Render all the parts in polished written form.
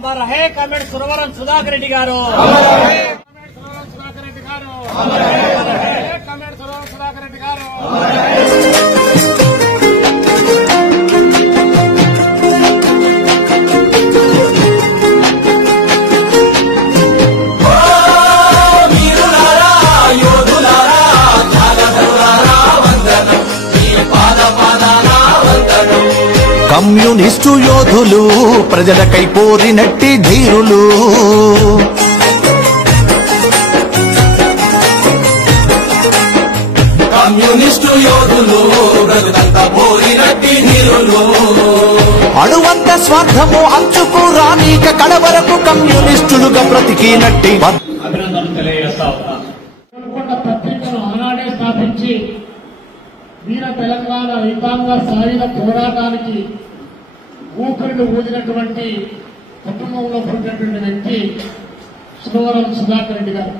అమర్ రహే కమిటీ సురవరం సుధాకర్ రెడ్డి గారు, కమ్యూనిస్టు యోధులు ప్రజలకై పోరినట్టి ధీరులు, కమ్యూనిస్టు యోధులు ప్రజలంతా పోరినట్టి ధీరులు, అణువంత స్వార్థము అంచుకు రానీక కడవరకు కమ్యూనిస్టులుగా బ్రతికినట్టి అభినందనలు తెలియజేస్తా ఉన్నాను. పత్రికను ఆనాడే స్థాపించి వీర తెలంగాణ రైతాంగ సాయుధ పోరాటానికి ఊపిరిని ఊదినటువంటి కుటుంబంలో పుట్టినటువంటి వ్యక్తి సురవరం సుధాకర్ రెడ్డి గారు.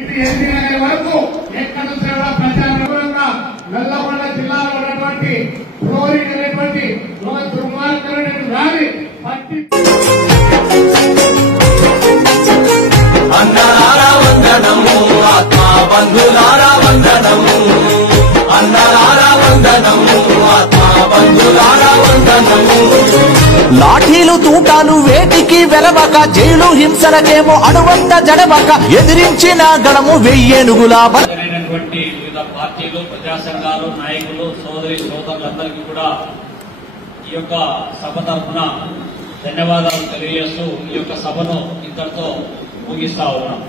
ఇది ఎన్నికల వరకు ఎక్కడ నుంచి కూడా ప్రజానుకూలంగా నల్లగొండ జిల్లాలో ఉన్నటువంటి ఫ్లోరింగ్ అనేటువంటి ఒక దుర్మార్గమైన వ్యాధి పట్టి అన్నలారా వందనము, ఆత్మా బంధులారా వందనము, అన్నలారా వందనము, ఆత్మా బంధులారా వందనము. లాఠీలు తూటాలు వేటికి వెలవక, జైలు హింసలకేమో అణువంత జడవక, ఎదిరించిన గణము వెయ్యేనుగులా వివిధ పార్టీలు, ప్రజా సంఘాలు, నాయకులు, సోదరి సోదరులందరికీ కూడా ఈ యొక్క సభ తరఫున ధన్యవాదాలు తెలియజేస్తూ ఈ యొక్క సభను ఇంతటితో ముగిస్తా ఉన్నాం.